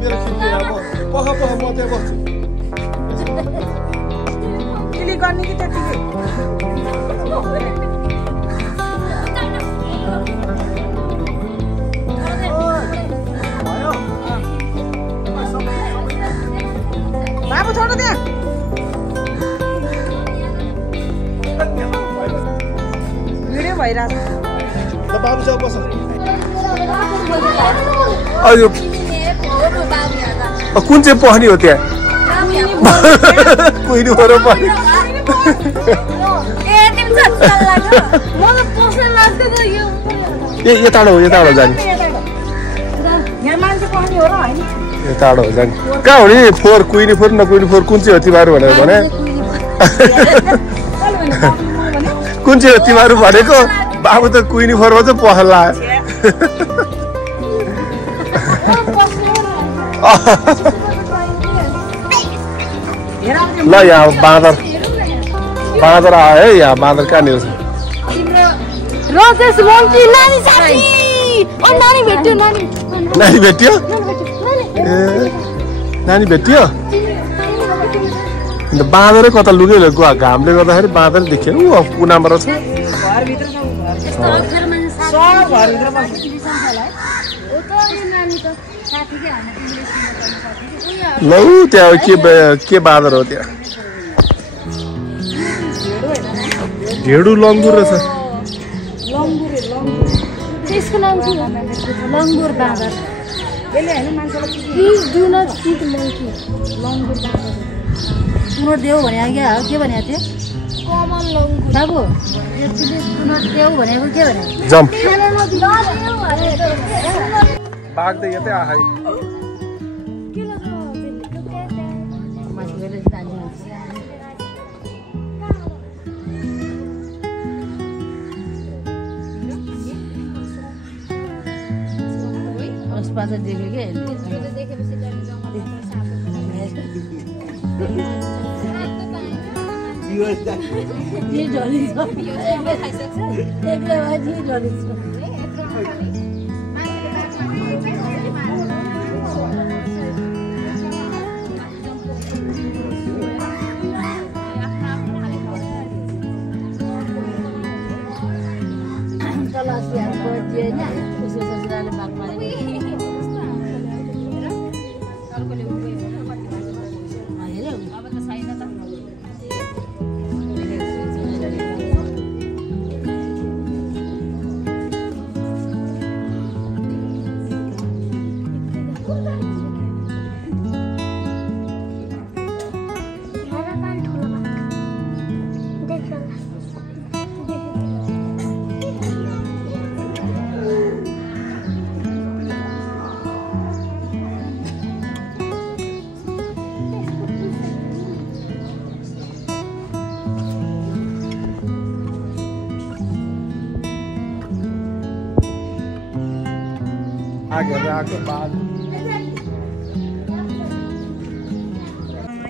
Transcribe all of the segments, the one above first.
मेरो खिड्की पख म त्यहाँ बस्छु क्लिक गर्ने कि त्यतिकै बाबु छोड्नु त्यहाँ भिडियो भइरहेछ ल बाबु छ बस कुन चाहिँ पहनी हो त्यहाँ कुहिनु पर्यो पनि यो टाढो हो जाने यो टाढो हो जाने कहाँ हो नि फोहोर कुहिने फोहोर नकुहिने फोहोर कुन चाहिँ हो तिमीहरू भनेर भने कुन चाहिँ हो तिमीहरू भनेको बाबु त कुहिने फोहोरमा चाहिँ पहल ल यहाँ बाँदर आयो है यहाँ बाँदर कहाँनिर छ नानी भेट्यो नानी भेट्यो अन्त बाँदरै कता लुग्यो घामले गर्दाखेरि बाँदर देखियो ऊ कुनामा रहेछ लौ त्यहाँ के बाँदर हो त्यहाँ ढेडु लङ्गुर रहेछ त्यसको नाम के हो लङ्गुर बाँदर सुनोट देऊ भने के भने थियो बाबु सुनोट देऊ भनेको के भने जम बाघ त यतै आए पाँच देख्यो के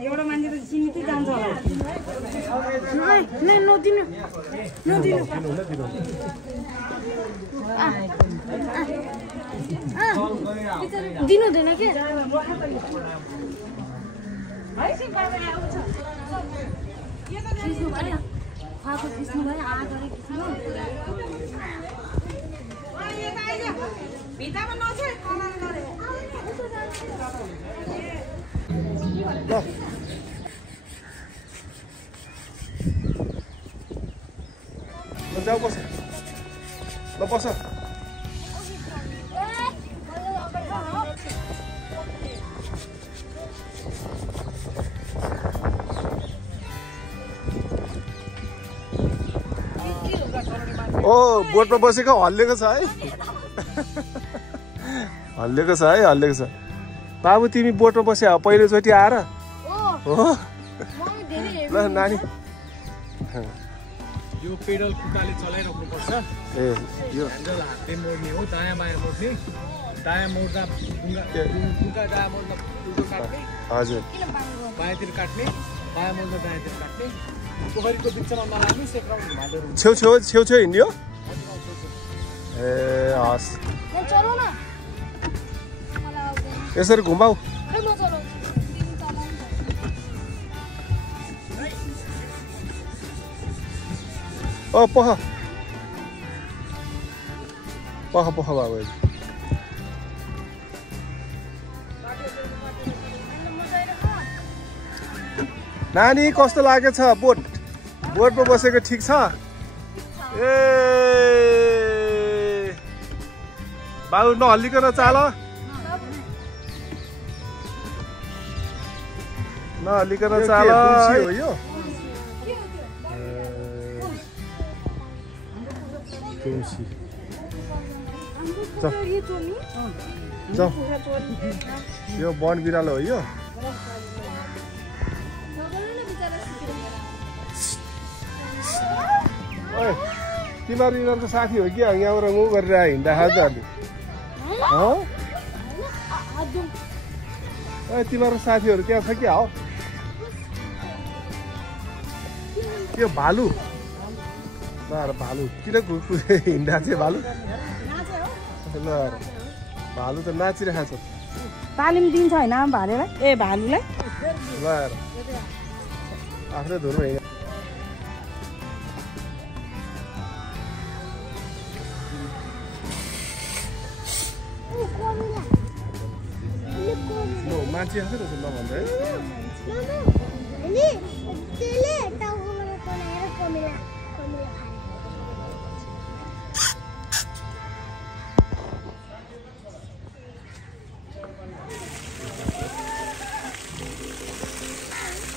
एउटा मान्छे त सिमितै जान्छ होला नदिनु दिनु हुँदैन के जाऊ बस ल बस ओ बोटमा बसेको हल्लेको छ है हल्लेको छ बाबु तिमी बोटमा बसे पहिलोचोटि आएर हो ल नानी यो पेडल खुट्टाले चलाइराख्नु पर्छ ए यो ह्यान्डल हातले मोड्ने हो दायाँ बायाँ मोड्ने दायाँ मोड्दा खुट्टा दायाँ मोड्दा उल्टो काट्ने हजुर बायाँतिर काट्ने बायाँ मोड्दा दायाँतिर काट्ने पोखरीको बिचमा नलाग्ने सेक्राउन्ड घाटहरू छेउ हिँड्यो ए ए हस् यसरी घुमाऊ ओ पख बाबु नानी कस्तो लागेछ बोटमा बसेको ठिक छ ए बाबु नहल्लिकन चाल हो यो यो वन बिरालो हो यो तिमीहरू यिनीहरूको साथी हो कि यहाँबाट म गरेर हिँड्दा खाजाहरूले तिमीहरूको साथीहरू त्यहाँ छ कि हो त्यो भालु ल भालु किन हिँड्दा चाहिँ भालु ल भालु त नाचिरहेको छ तालिम दिन्छ होइन भालेलाई ए भालुलाई ल आफ्नै धुरो हिँड मान्छे आएको रहेछ नभन्दा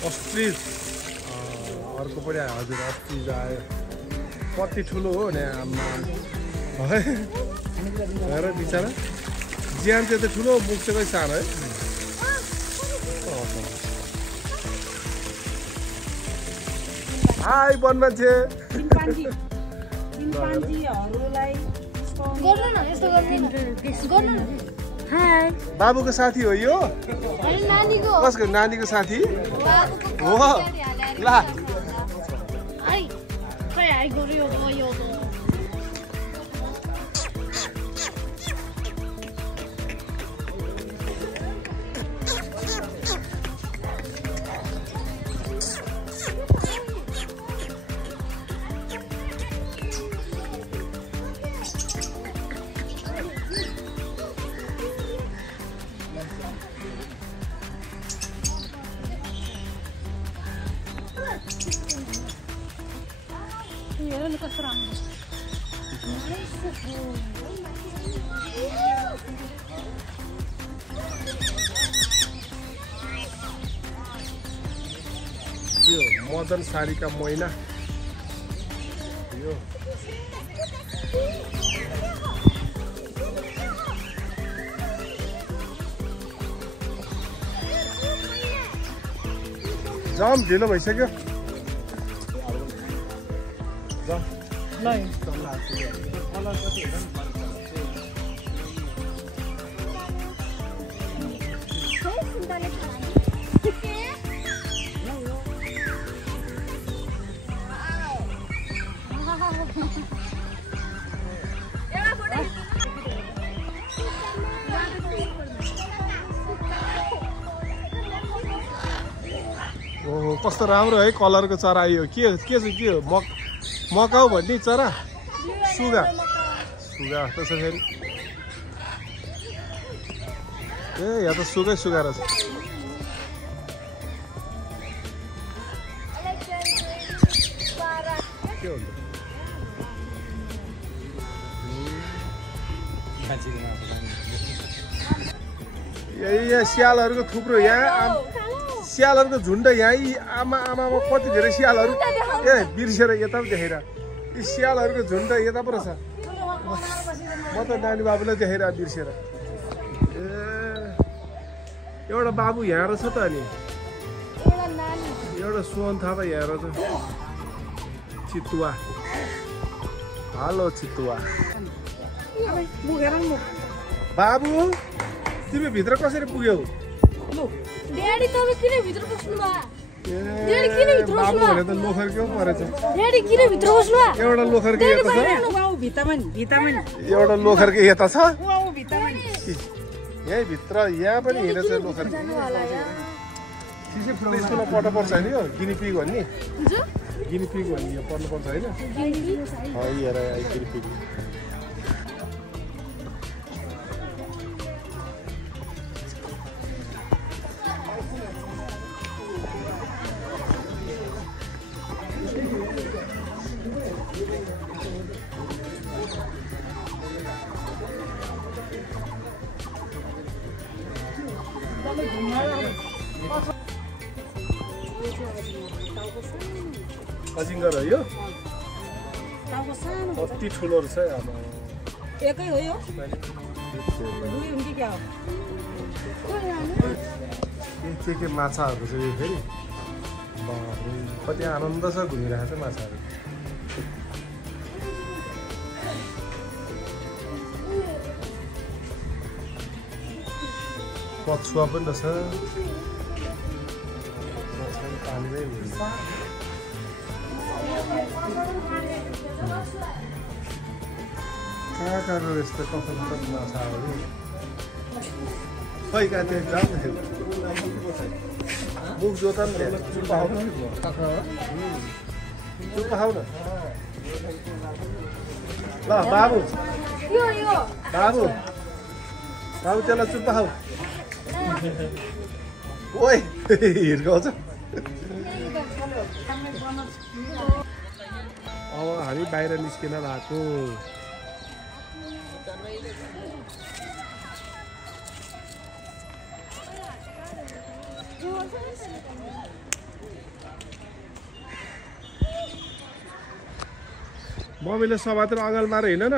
अस्ट्रिच अर्को पनि हजुर अस्ट्रिच आयो कति ठुलो हो नि आमा हेर बिचरा ज्यान चाहिँ त ठुलो मुख चाहिँ सानो है हाई वन मान्छे बाबुको साथी हो यो कसको नानीको साथी हो ल यो मदन सारीका मैना यो जाम ढिलो भइसक्यो ओहो कस्तो राम्रो है कलरको चरा यो के हो मका हो भन्ने चरा सुगा जस्तो छ फेरि ए यहाँ त सुगा रहेछ के हुन्छ यहाँ सियालहरूको थुप्रो सियालहरूको झुन्ड यहाँ आमा कति धेरै सियालहरू ए बिर्सेर यता पनि देखेर यी सियालहरूको झुन्ड यता पो रहेछ म त नानी बाबुलाई देखेर बिर्सेर ए एउटा बाबु यहाँ रहेछ त अनि एउटा सोन थापा यहाँ रहेछ चितुवा हेलो चितुवा बाबु तिमी भित्र कसरी पुग्यौ ड्याडी तपाईं किन भित्र पस्नु भयो बाबु भने त लोखर के परेछ किन भित्र बस्नु एउटा लोखर के यता छ एउटा लोखर के यता छ यही भित्र यहाँ पनि हिँडेछ लोखर स्कुलमा पढ्नु पर्छ होइन यो गिनिपिग भन्ने गिनिपिग भन्ने यो पढ्नु पर्छ होइन हेर गिनिपिग अजिङ्गर हो यो कति ठुलो रहेछ आमा एकै हो यो दुई हुन्थ्यो क्या के माछाहरू छ यो फेरि बाबरे कति आनन्द छ घुमिरहेको छ माछाहरू कछुवा पनि रहेछ पानीमै हुन्छ कहाँको यस्तो कस्तो माछाहरू खै कहाँ त्यहाँ जाँदाखेरि मुख जोता नि चुप्पा खाऊ न चुप्पा खाऊ न ल बाबु बाबु बाबु त्यसलाई चुप्पा खाऊ ओइ हिर्काउँछ अब हामी बाहिर निस्किन भएको मम्मीले सभातिर अगाल मार हिँड न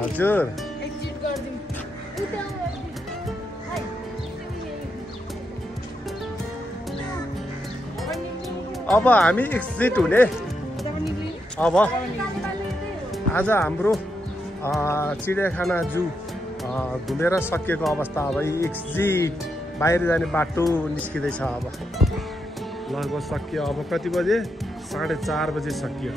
हजुर अब हामी एक्जिट हुने अब आज हाम्रो चिडियाखाना जू घुमेर सकिएको अवस्था अब एक्जिट बाहिर जाने बाटो निस्किँदैछ अब लगभग सकियो अब कति बजे 4:30 बजे सकियो